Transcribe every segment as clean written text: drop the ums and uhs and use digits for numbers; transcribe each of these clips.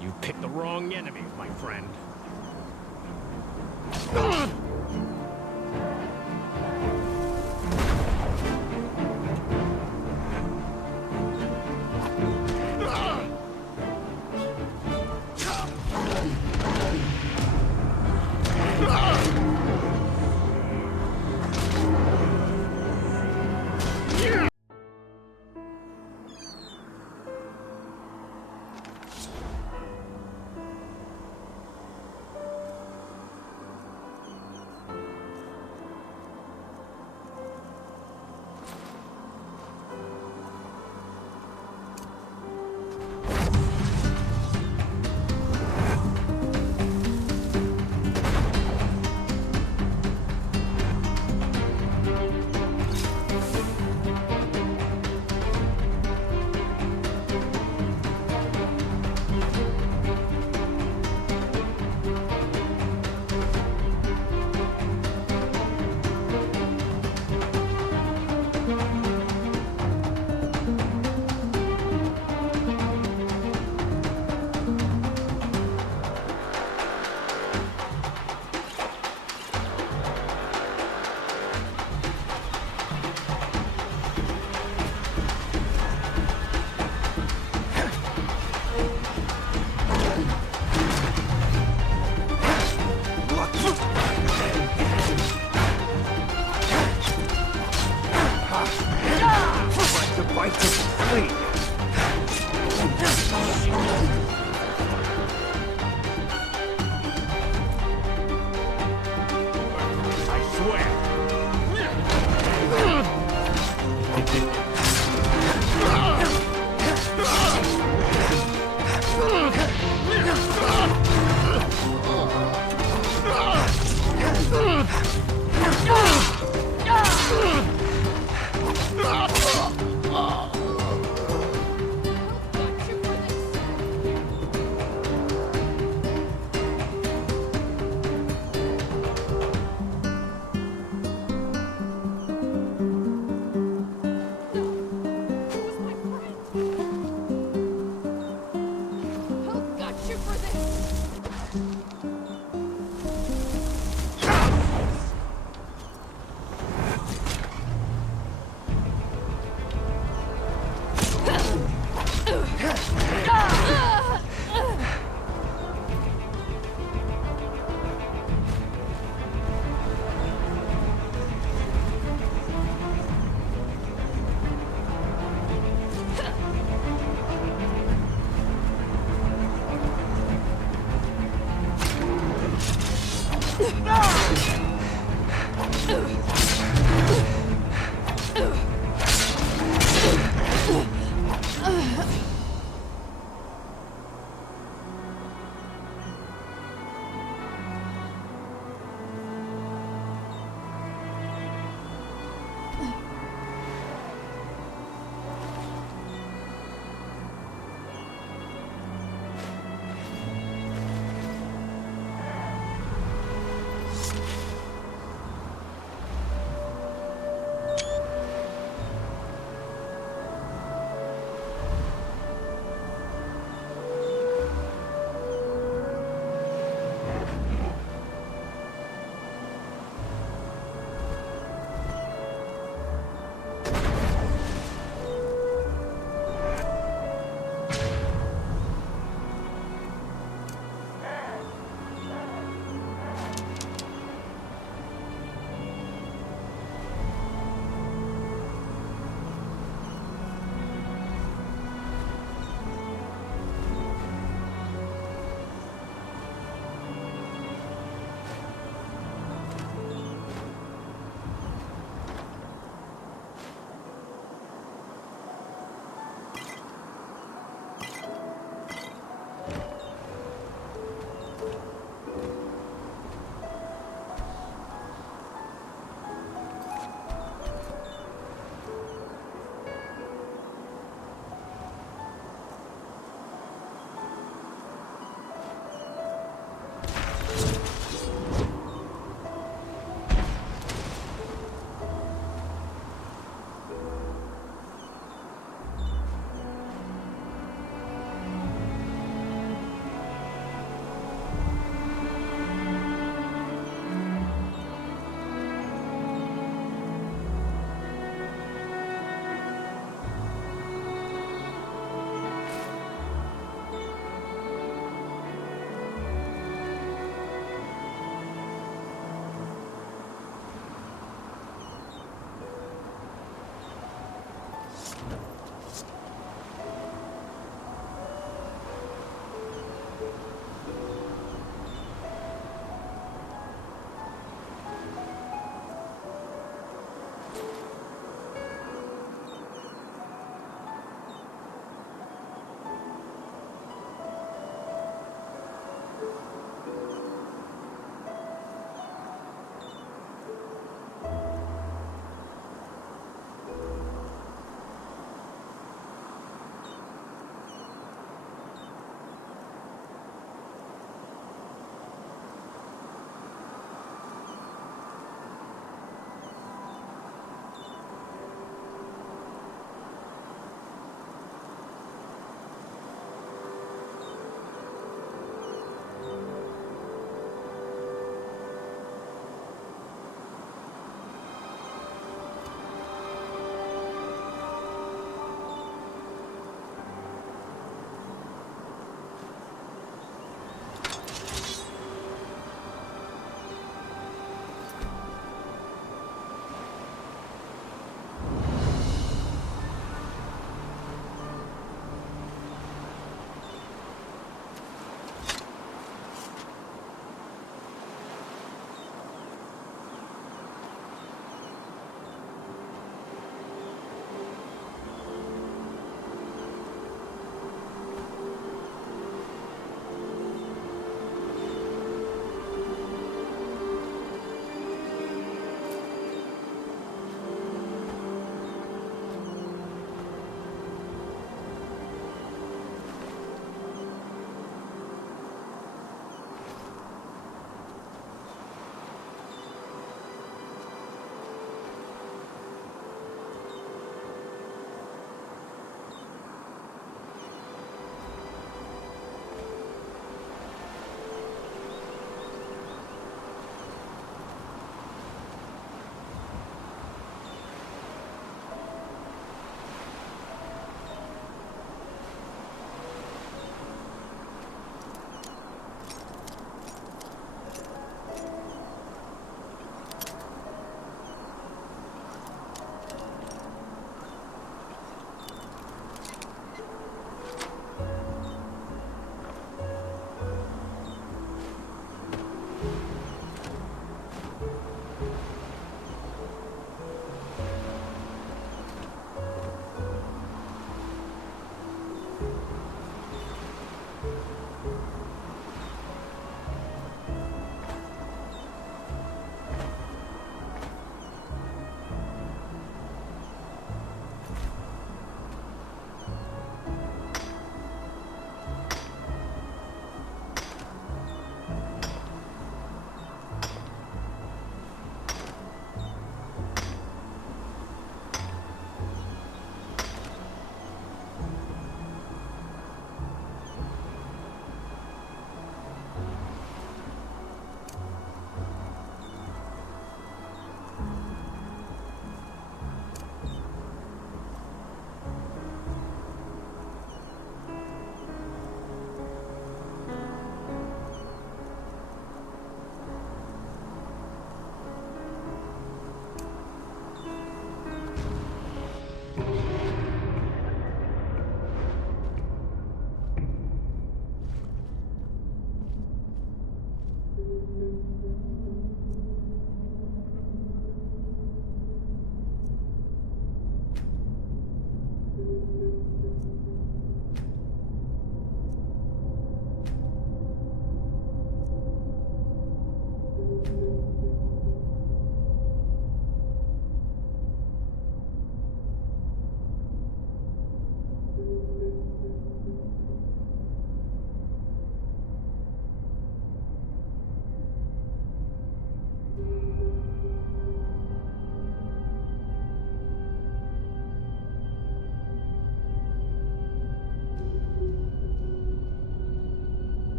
You picked the wrong enemy, my friend.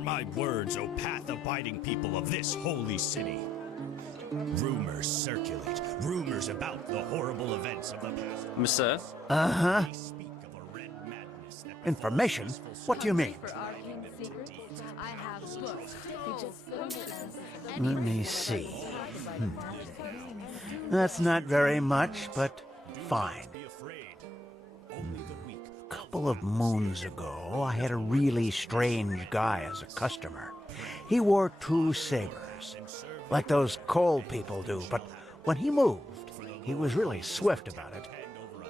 my words, O path-abiding people of this holy city. Rumors circulate, rumors about the horrible events of the past. Monsieur? Uh-huh. They speak of a red madness that Information? What do you mean? Let me see. That's not very much, but fine. be afraid. Only the weak. A couple of moons ago, I had a really strange guy as a customer. He wore 2 sabers, like those coal people do, but when he moved, he was really swift about it,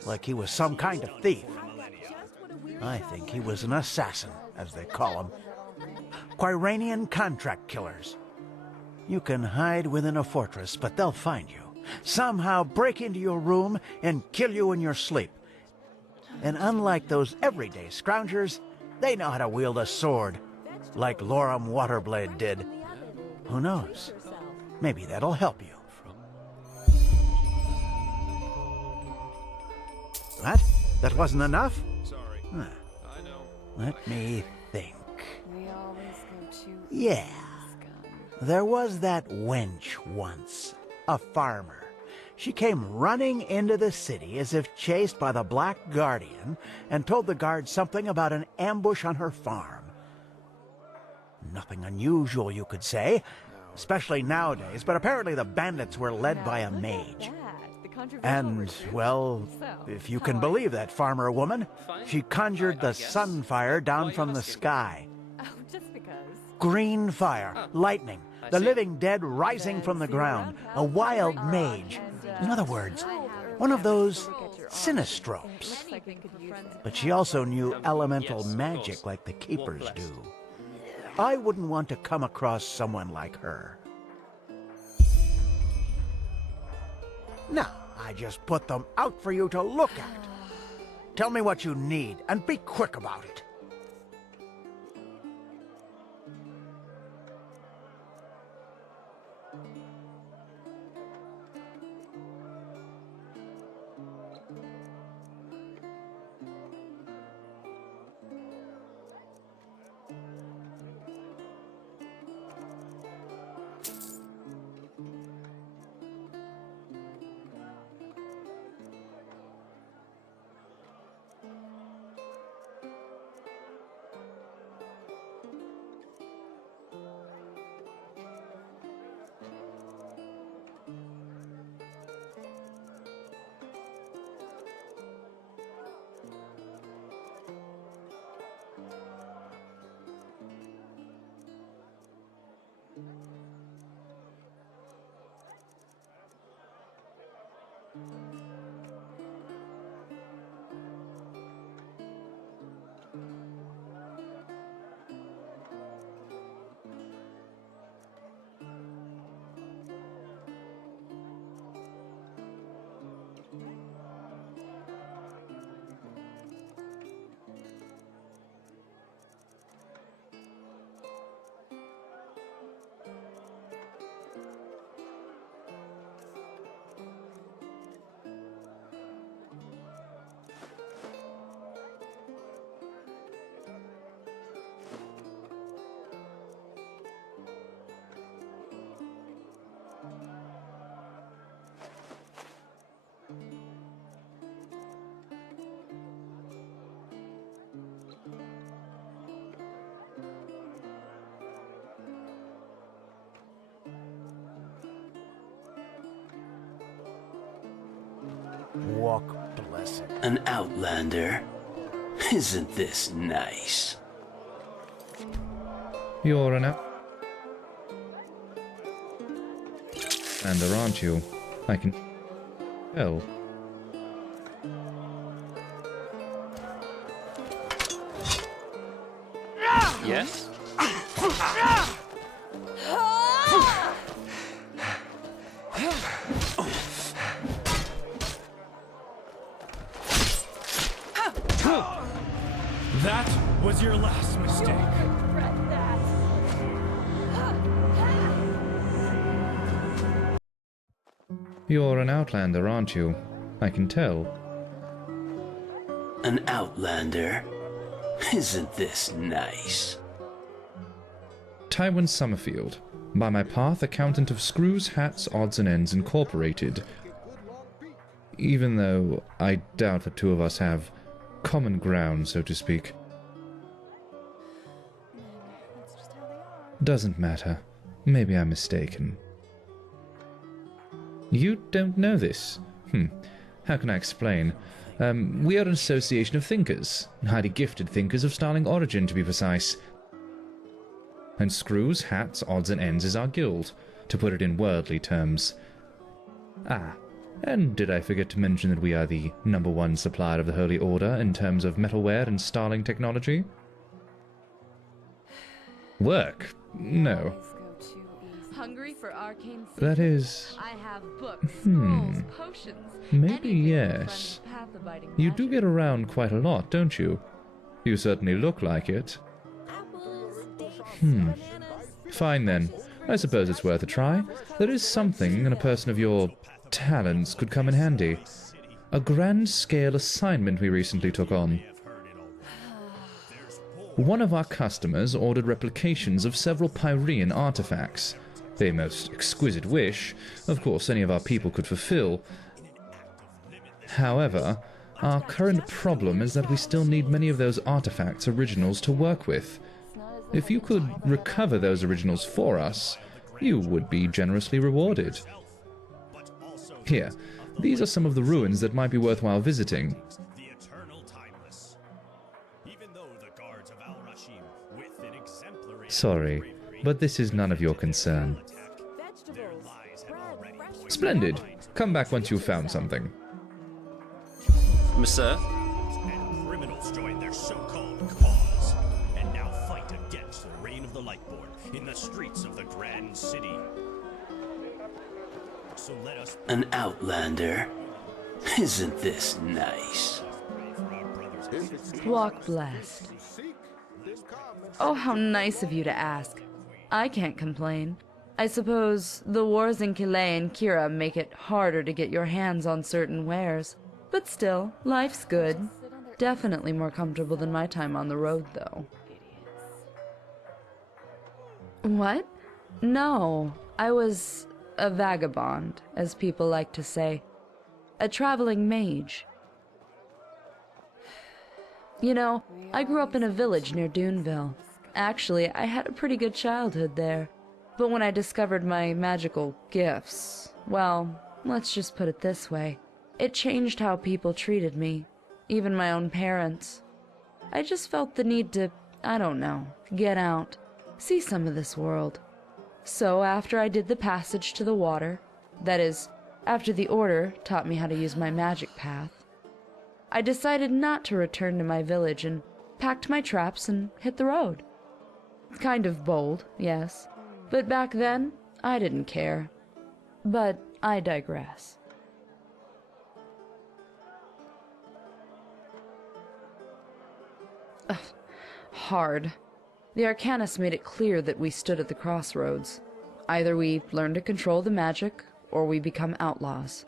like he was some kind of thief. I think he was an assassin, as they call them. Quiranian contract killers. You can hide within a fortress, but they'll find you. Somehow break into your room and kill you in your sleep. And unlike those everyday scroungers, they know how to wield a sword, like Loram Waterblade did. Who knows? Maybe that'll help you. What? That wasn't enough? Sorry. Huh. I know. Let me think. We always go too Yeah. scum. There was that wench once, a farmer. She came running into the city as if chased by the Black Guardian and told the guards something about an ambush on her farm. Nothing unusual, you could say, especially nowadays, but apparently the bandits were led by a mage. And, well, if you can believe that farmer woman, she conjured the sunfire down from the sky. Oh, just because. Green fire, lightning, the living dead rising from the ground, a wild mage. In other words, one of those sinistropes. But she also knew elemental magic like the keepers do. I wouldn't want to come across someone like her. Now, I just put them out for you to look at. Tell me what you need, and be quick about it. Walk blessed. An outlander? Isn't this nice? You're an outlander, aren't you? I can tell. Yes? That was your last mistake. You're an outlander, aren't you? I can tell. An outlander? Isn't this nice? Tywin Summerfield. By my path, accountant of Screws, Hats, Odds and Ends Incorporated. Even though I doubt the two of us have common ground, so to speak. That's just how they are. Doesn't matter. Maybe I'm mistaken. You don't know this? How can I explain? We are an association of thinkers. Highly gifted thinkers of Starling origin, to be precise. And Screws, Hats, Odds and Ends is our guild, to put it in worldly terms. Ah, and did I forget to mention that we are the #1 supplier of the Holy Order in terms of metalware and Starling technology? Work? No. Always go too easy. Hungry for arcane secrets? That is... I have books, scrolls, potions. Maybe anything yes. from path-abiding You do magic. get around quite a lot, don't you? You certainly look like it. Fine then. I suppose it's worth a try. There is something, and a person of your talents could come in handy. A grand-scale assignment we recently took on. One of our customers ordered replications of several Pyrean artifacts. A most exquisite wish, of course any of our people could fulfill. However, our current problem is that we still need many of those artifacts' originals to work with. If you could recover those originals for us, you would be generously rewarded. Here, these are some of the ruins that might be worthwhile visiting. The eternal timeless. Even though the guards of Al-Rashim, with an exemplary Sorry, but this is none of your concern. their lies have already poisoned Splendid. Come back once you've found something. Monsieur? and criminals join their so-called cause, and now fight against the reign of the Lightborn in the streets of the Grand City. So let us An outlander? Isn't this nice? pray for our brothers and sisters. Walk blessed. Oh, how nice of you to ask. I can't complain. I suppose the wars in Calais and Kira make it harder to get your hands on certain wares. But still, life's good. Definitely more comfortable than my time on the road, though. What? No, I was a vagabond, as people like to say. A traveling mage. You know, I grew up in a village near Duneville. Actually, I had a pretty good childhood there. But when I discovered my magical gifts, well, let's just put it this way. It changed how people treated me, even my own parents. I just felt the need to, I don't know, get out, see some of this world. So after I did the passage to the water, that is, after the Order taught me how to use my magic path, I decided not to return to my village and packed my traps and hit the road. Kind of bold, yes, but back then, I didn't care. But I digress. Ugh, hard. The Arcanist made it clear that we stood at the crossroads. Either we learn to control the magic, or we become outlaws.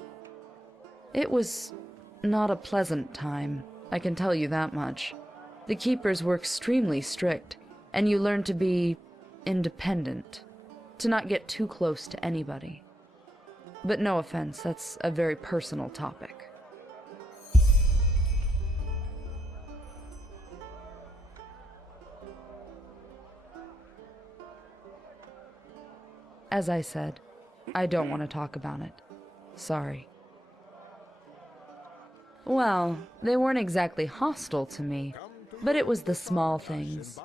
It was not a pleasant time, I can tell you that much. The keepers were extremely strict, and you learn to be independent, to not get too close to anybody. But no offense, that's a very personal topic. As I said, I don't want to talk about it. Sorry. Well, they weren't exactly hostile to me, but it was the small things.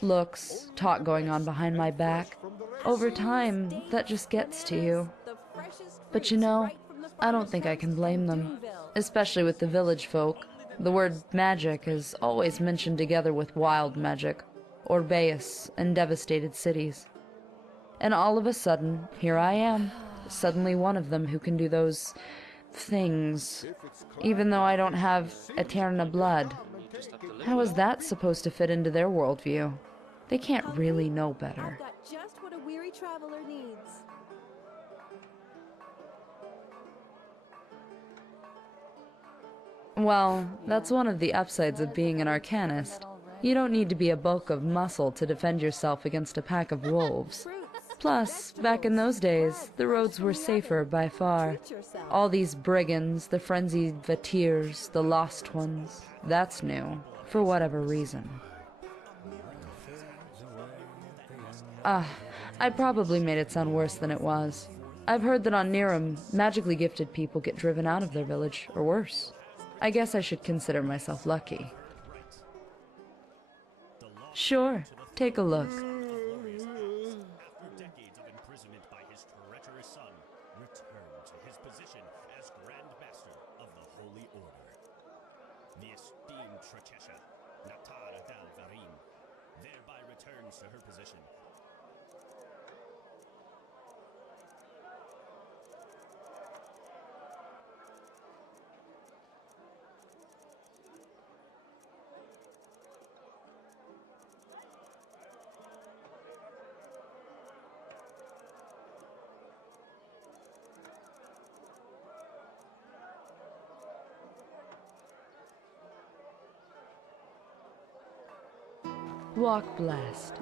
Looks, talk going on behind my back. Over time, that just gets to you. But you know, I don't think I can blame them, especially with the village folk. The word magic is always mentioned together with wild magic, Orbeus, and devastated cities. And all of a sudden, here I am, suddenly one of them who can do those things, even though I don't have Eterna blood. How is that supposed to fit into their worldview? They can't really know better. I've got just what a weary traveler needs. Well, that's one of the upsides of being an Arcanist. You don't need to be a bulk of muscle to defend yourself against a pack of wolves. Plus, back in those days, the roads were safer by far. All these brigands, the frenzied Vatirs, the lost ones, that's new, for whatever reason. I probably made it sound worse than it was. I've heard that on Niram, magically gifted people get driven out of their village, or worse. I guess I should consider myself lucky. Sure, take a look. After decades of imprisonment by his treacherous son, returned to his position as Grand Master of the Holy Order. The esteemed Trakesha, Natara Dal Varim, thereby returns to her position. Walk blessed.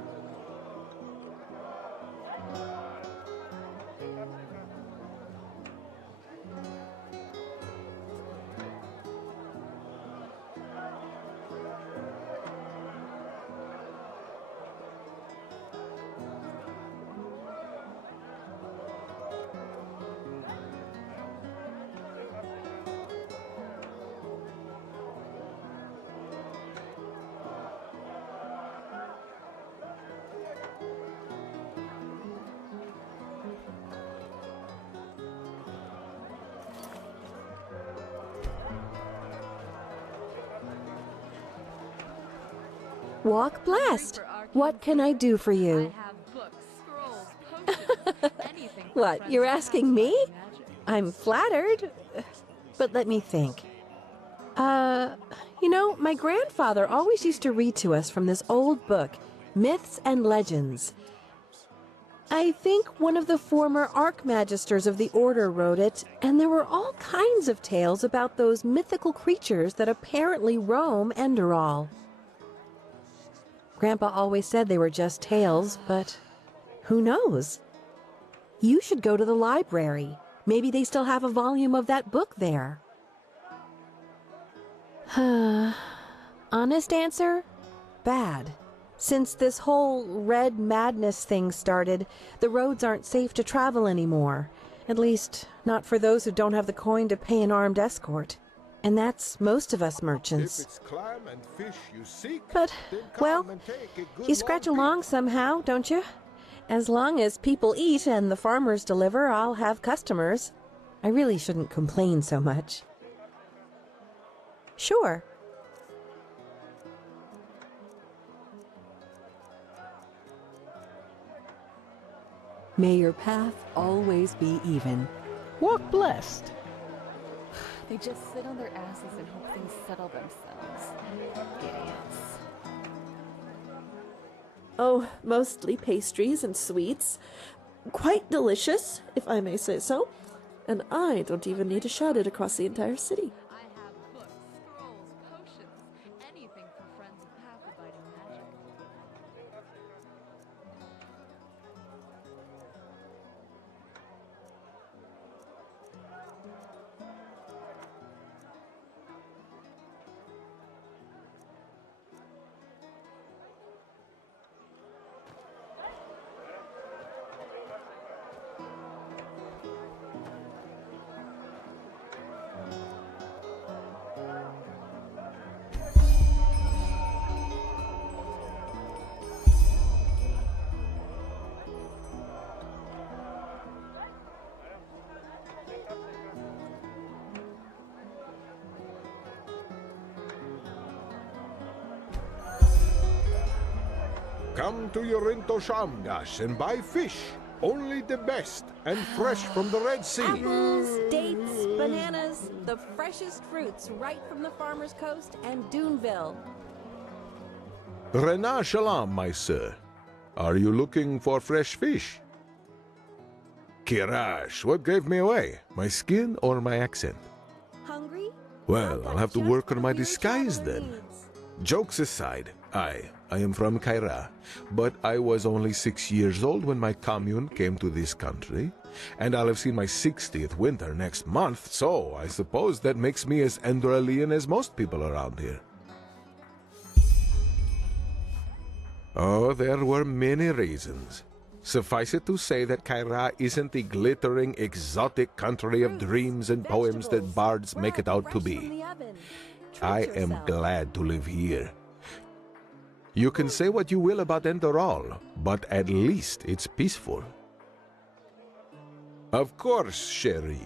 Walk blessed. What can I do for you? I have books, scrolls, potions, anything for What, friends you're of asking me? magic. I'm flattered. But let me think. My grandfather always used to read to us from this old book, Myths and Legends. I think one of the former Archmagisters of the Order wrote it, and there were all kinds of tales about those mythical creatures that apparently roam Enderal. Grandpa always said they were just tales, but who knows? You should go to the library. Maybe they still have a volume of that book there. Honest answer? Bad. Since this whole red madness thing started, the roads aren't safe to travel anymore. At least, not for those who don't have the coin to pay an armed escort. And that's most of us merchants. If it's clam and fish you seek, But, then well, come and take a good you scratch long along somehow, don't you? As long as people eat and the farmers deliver, I'll have customers. I really shouldn't complain so much. Sure. May your path always be even. Walk blessed. They just sit on their asses and hope things settle themselves. Idiots. Oh, mostly pastries and sweets. Quite delicious, if I may say so. And I don't even need to shout it across the entire city. I have books, scrolls, potions, anything for friends of path-abiding magic. Come to Yorinto Shamgash and buy fish. Only the best and fresh from the Red Sea. Apples, dates, bananas, the freshest fruits right from the farmer's coast and Duneville. Rena Shalom, my sir. Are you looking for fresh fish? Kirash, what gave me away? My skin or my accent? Hungry? Well, I'll have to Just work what on a my weary disguise traveler then. needs. Jokes aside, I am from Kaira, but I was only 6 years old when my commune came to this country, and I'll have seen my 60th winter next month, so I suppose that makes me as Enderalian as most people around here. Oh, there were many reasons. Suffice it to say that Kaira isn't the glittering, exotic country of dreams and poems that bards make it out to be. I am glad to live here. You can say what you will about Enderal, but at least it's peaceful. Of course, Sherry.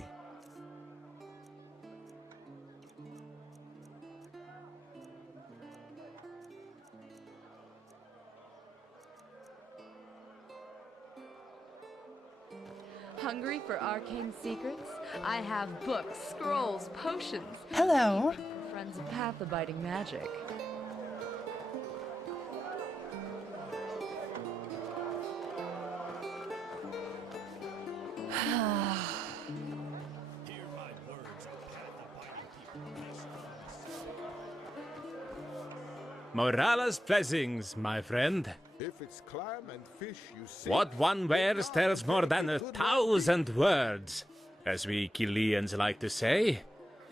Hungry for arcane secrets? I have books, scrolls, potions. Hello. For friends of path-abiding magic. Morala's blessings, my friend. If it's clam and fish you see... What one wears tells more than 1,000 words, as we Chileans like to say.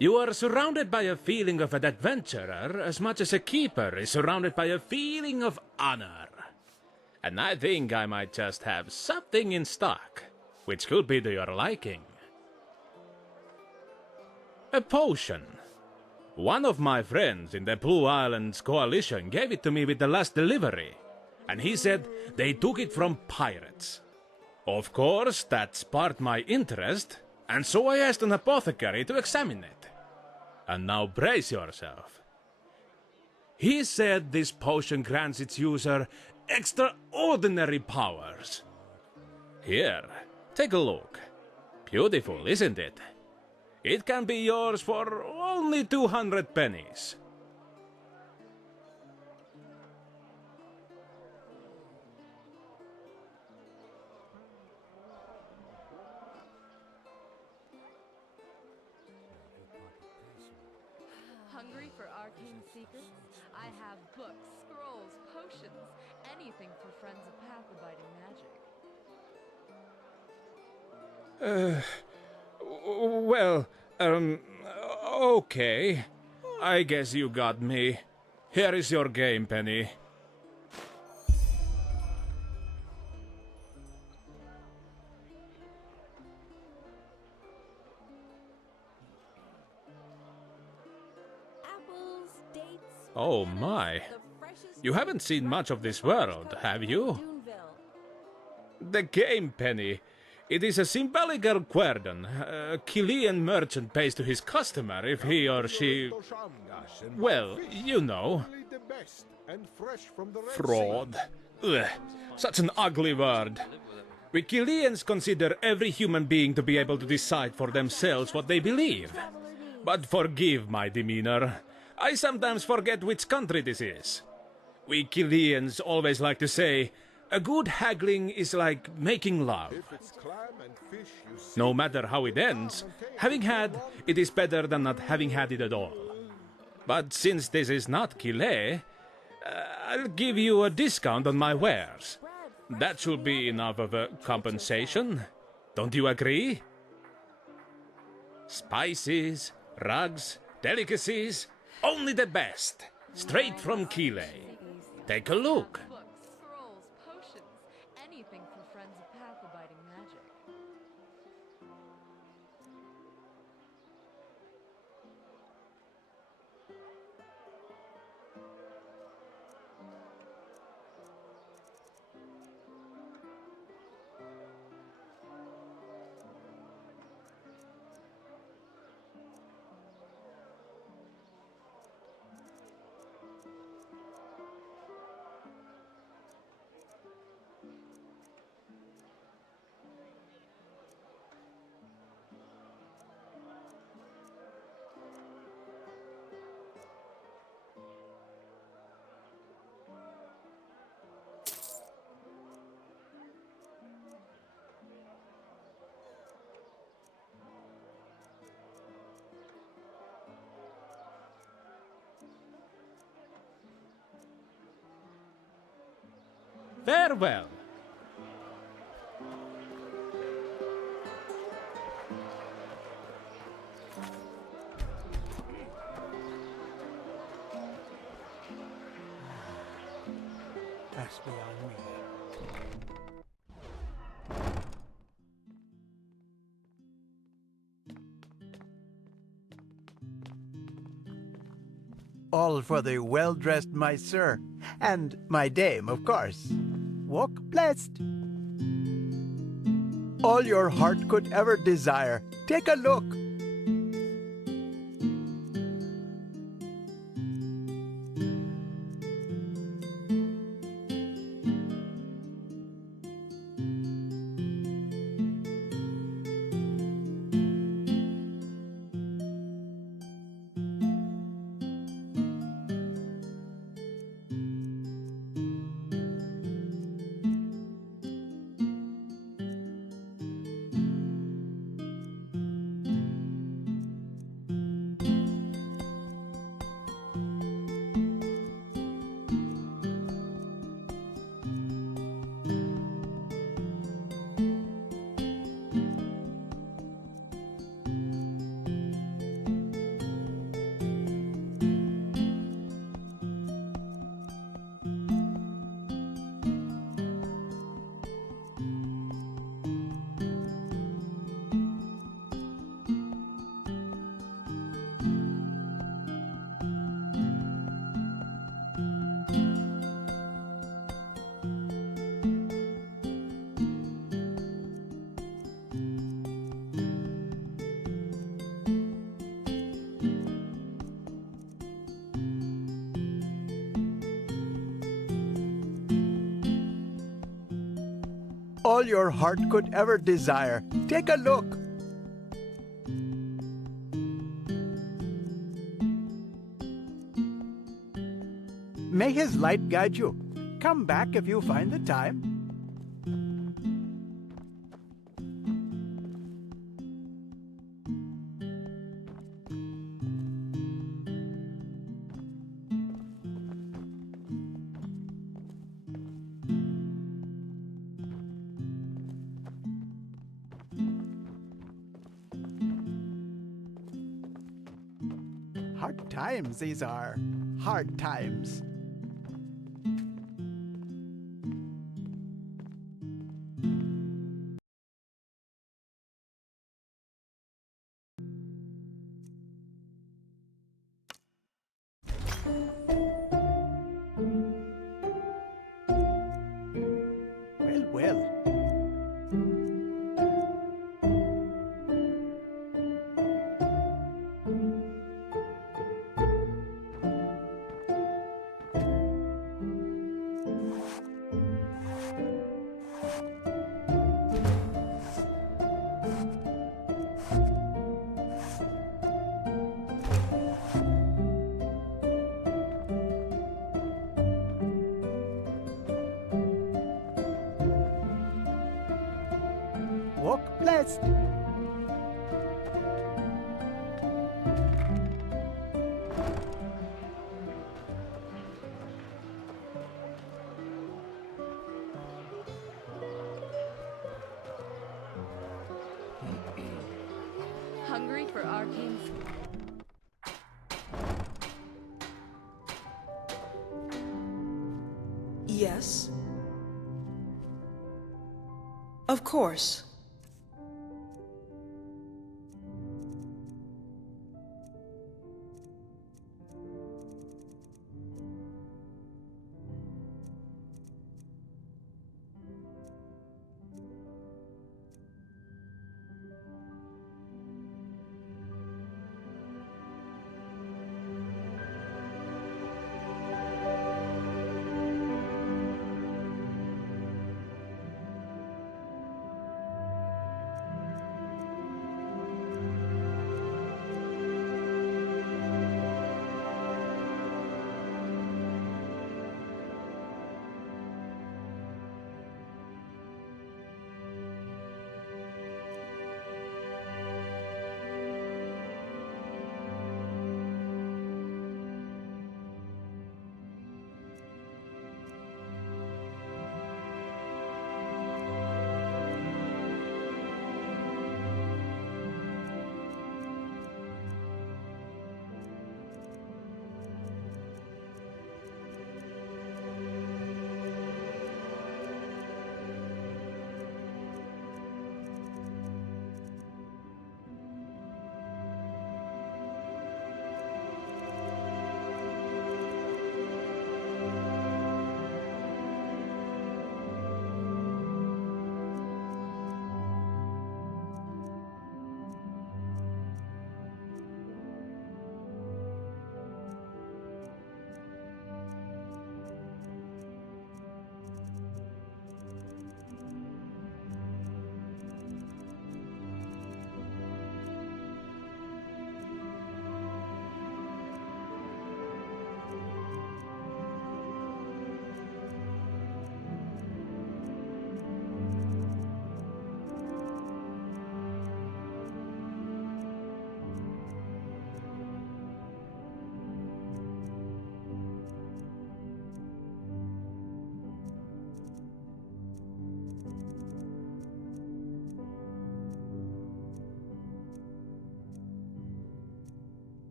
You are surrounded by a feeling of an adventurer as much as a keeper is surrounded by a feeling of honor. And I think I might just have something in stock, which could be to your liking. A potion. One of my friends in the Blue Islands Coalition gave it to me with the last delivery, and he said they took it from pirates. Of course, that sparked my interest, and so I asked an apothecary to examine it. And now brace yourself. He said this potion grants its user extraordinary powers. Here, take a look. Beautiful, isn't it? It can be yours for only 200 pennies. Hungry for arcane secrets? I have books, scrolls, potions, anything for friends of path-abiding magic. Well, okay. I guess you got me. Here is your game, Penny. Apples, dates, Oh my. You haven't seen much of this world, have you? The game, Penny. It is a symbolical guerdon. A Chilean merchant pays to his customer if he or she... Well, you know. Fraud. Ugh, such an ugly word. We Chileans consider every human being to be able to decide for themselves what they believe. But forgive my demeanor. I sometimes forget which country this is. We Chileans always like to say, a good haggling is like making love. No matter how it ends, having had it is better than not having had it at all. But since this is not Chile, I'll give you a discount on my wares. That should be enough of a compensation. Don't you agree? Spices, rugs, delicacies, only the best. Straight from Chile. Take a look. Books, scrolls, potions, anything for friends of path-abiding magic. Farewell. That's beyond me. All for the well-dressed my sir, and my dame, of course. Walk blessed. All your heart could ever desire. Take a look. All your heart could ever desire. Take a look. May his light guide you. Come back if you find the time. Hard times these are. Hard times. Well, well. Walk blessed. Hungry for arcane. Yes. Of course.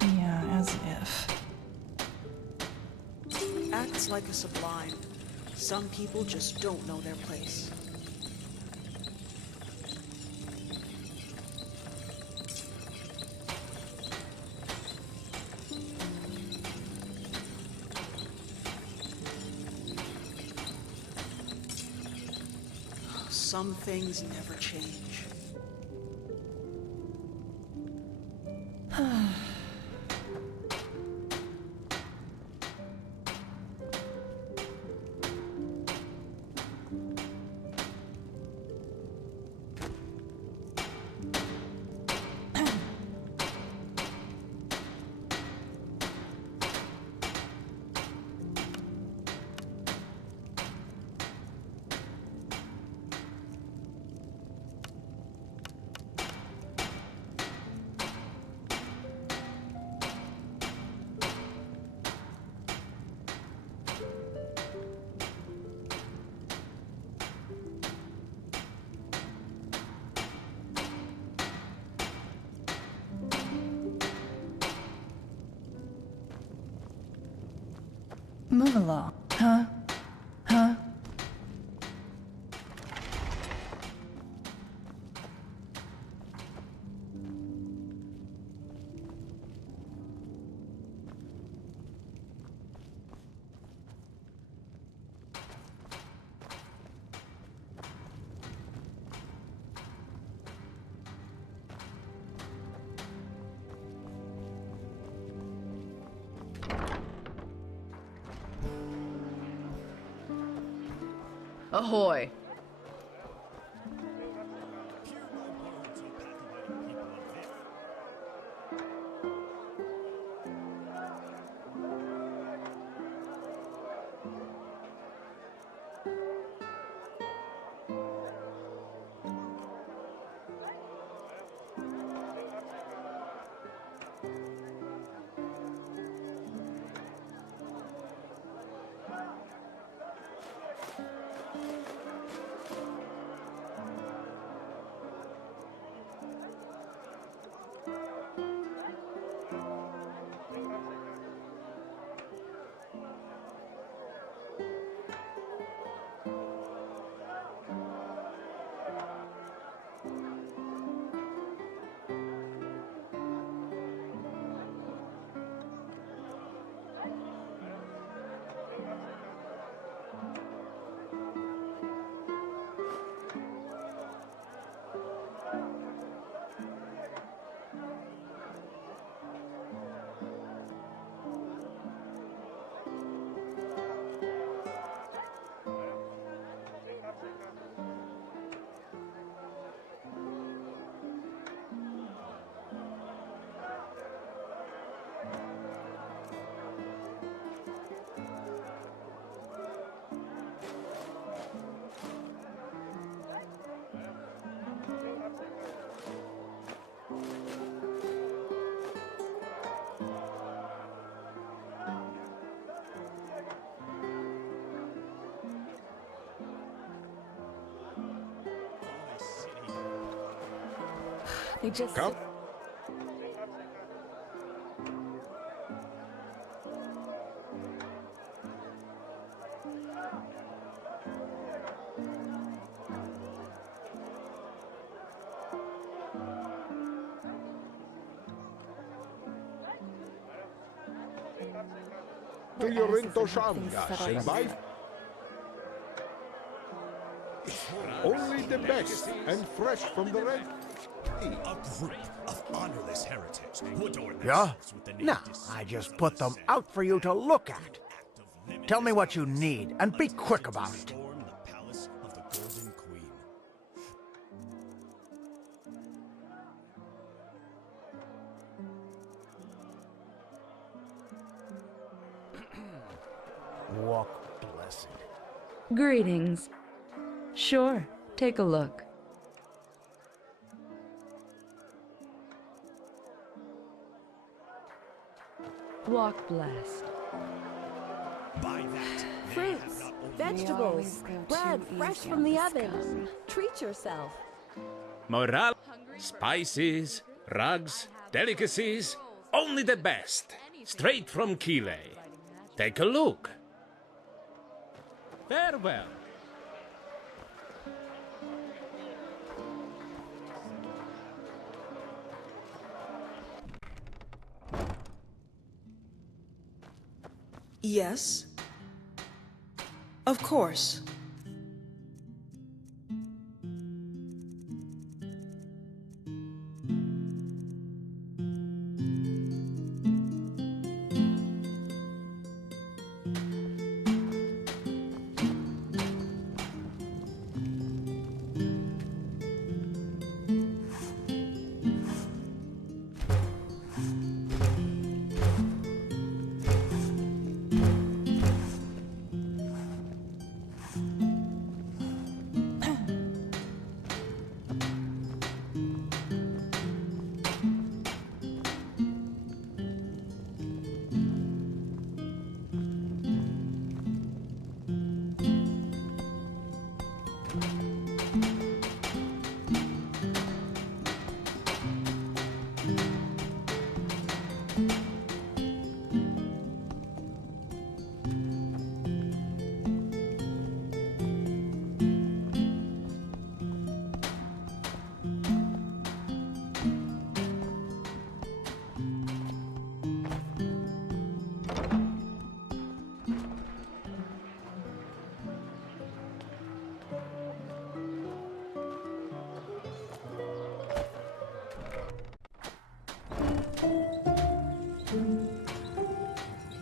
Yeah, as if. Acts like a sublime. Some people just don't know their place. Some things never change. Move along, huh? Huh? Ahoy! They just Come. their To your asses Rinto and hope things Shanga, settle Shinbai. themselves. Only the best and fresh from the red. A group of honorless heretics who adorn Yeah? themselves with the name No, I just put them out for you to look at. Tell me what you need, and be quick about it. storm the palace of the Golden Queen. Walk blessed. Greetings. Sure, take a look. Walk blessed. By that, Fruits, vegetables, bread fresh from the oven. Treat yourself. Morale, spices, rugs, delicacies, only the best. Straight from Kile. Take a look. Farewell. Yes. Of course.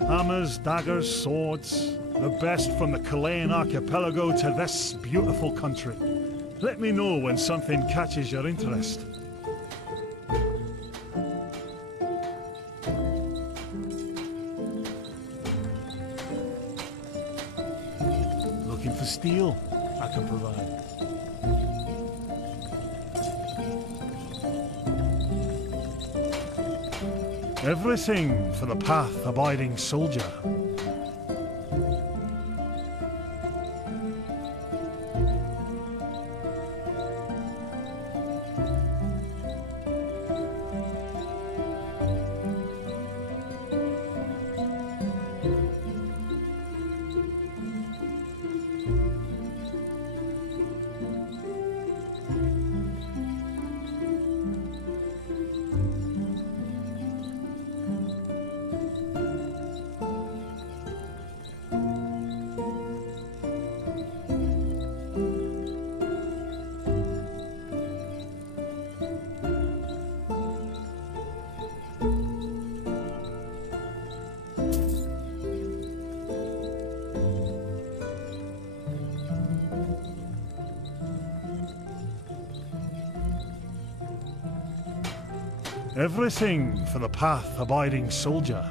Hammers, daggers, swords, the best from the Chilean archipelago to this beautiful country. Let me know when something catches your interest. Looking for steel? I can provide. Everything for the path-abiding soldier. Everything for the path-abiding soldier.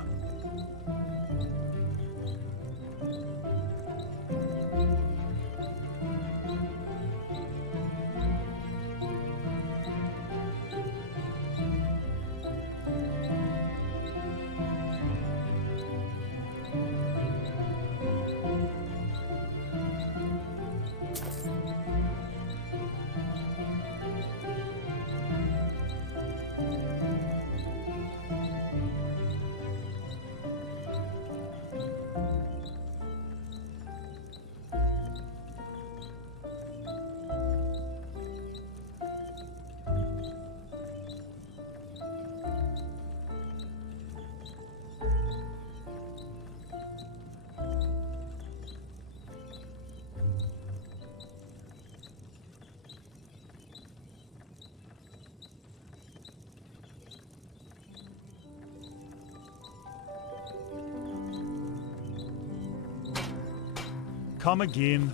Come again.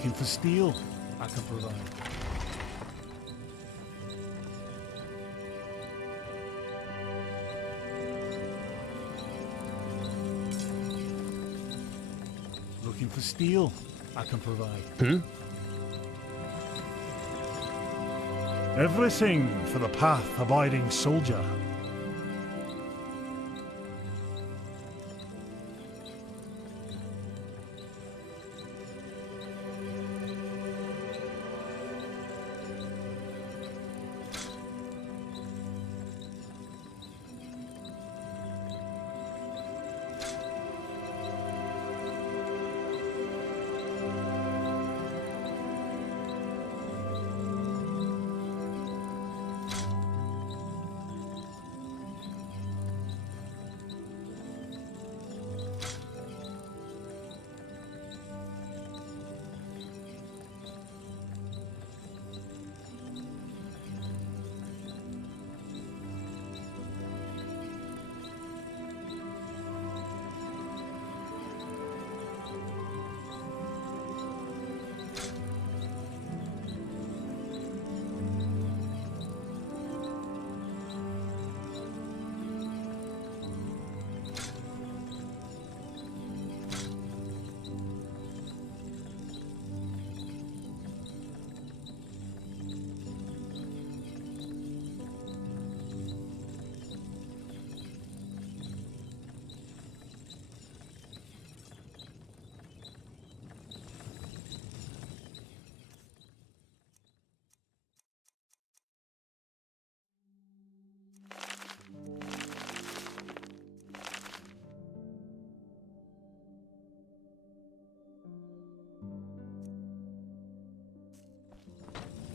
Looking for steel? I can provide. Looking for steel? I can provide. Everything for the path-abiding soldier.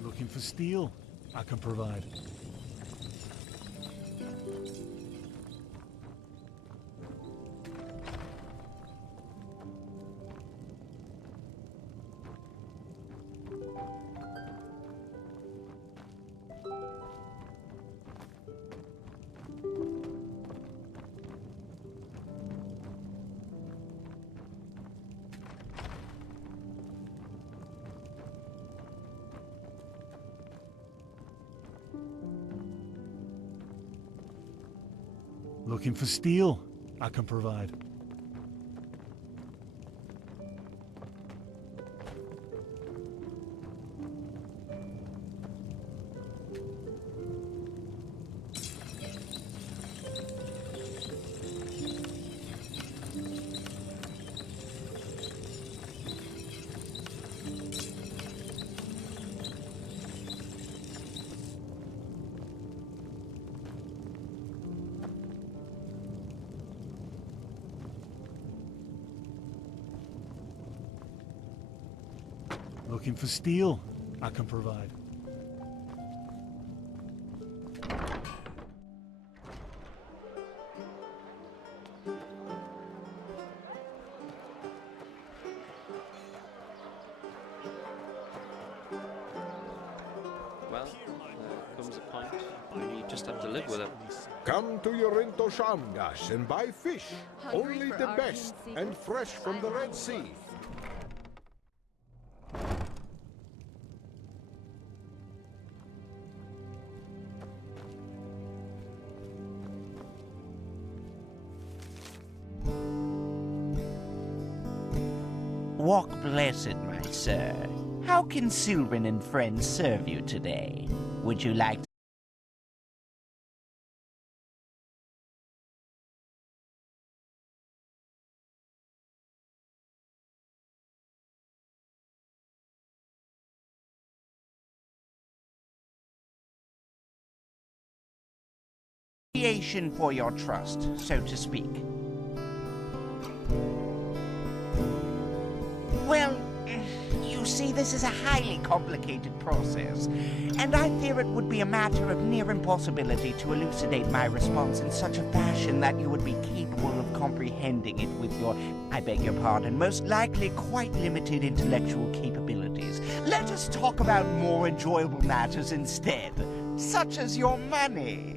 Looking for steel? I can provide. Looking for steel? I can provide. Looking for steel? I can provide. Well, there comes a point when you just have to live with it. Come to Yorinto Shamgash and buy fish. Hungry Only for the arcane best secrets? and fresh from the I'm Red on Sea. course. Walk blessed, my sir. How can Sylvan and friends serve you today? Would you like appreciation for your trust, so to speak? Well, you see, this is a highly complicated process, and I fear it would be a matter of near impossibility to elucidate my response in such a fashion that you would be capable of comprehending it with your, I beg your pardon, most likely quite limited intellectual capabilities. Let us talk about more enjoyable matters instead, such as your money.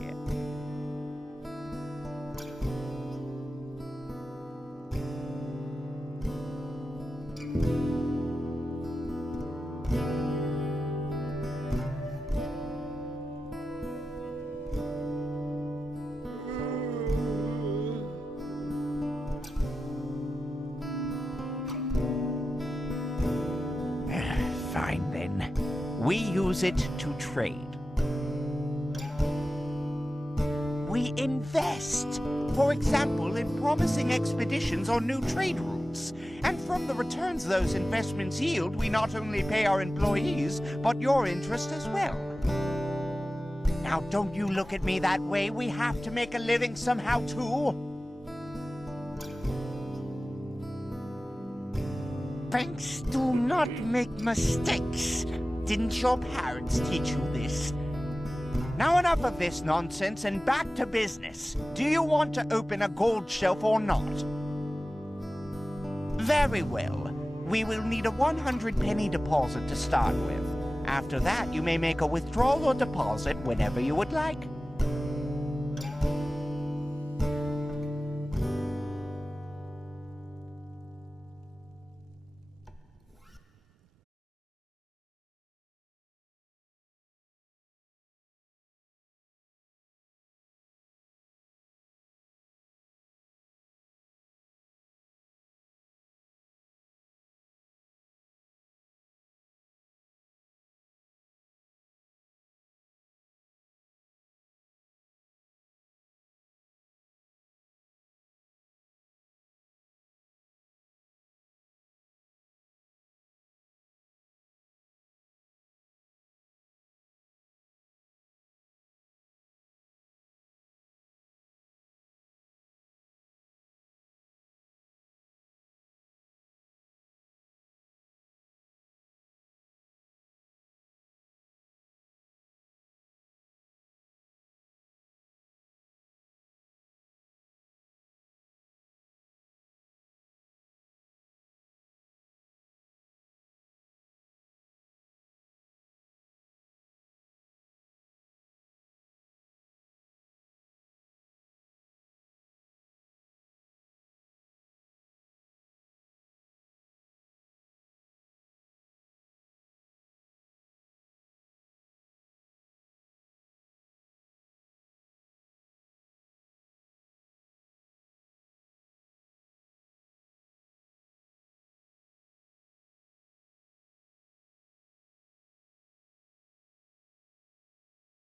We use it to trade. We invest, for example, in promising expeditions or new trade routes. And from the returns those investments yield, we not only pay our employees, but your interest as well. Now, don't you look at me that way. We have to make a living somehow, too. Banks do not make mistakes. Didn't your parents teach you this? Now enough of this nonsense and back to business. Do you want to open a gold shelf or not? Very well. We will need a 100 penny deposit to start with. After that, you may make a withdrawal or deposit whenever you would like.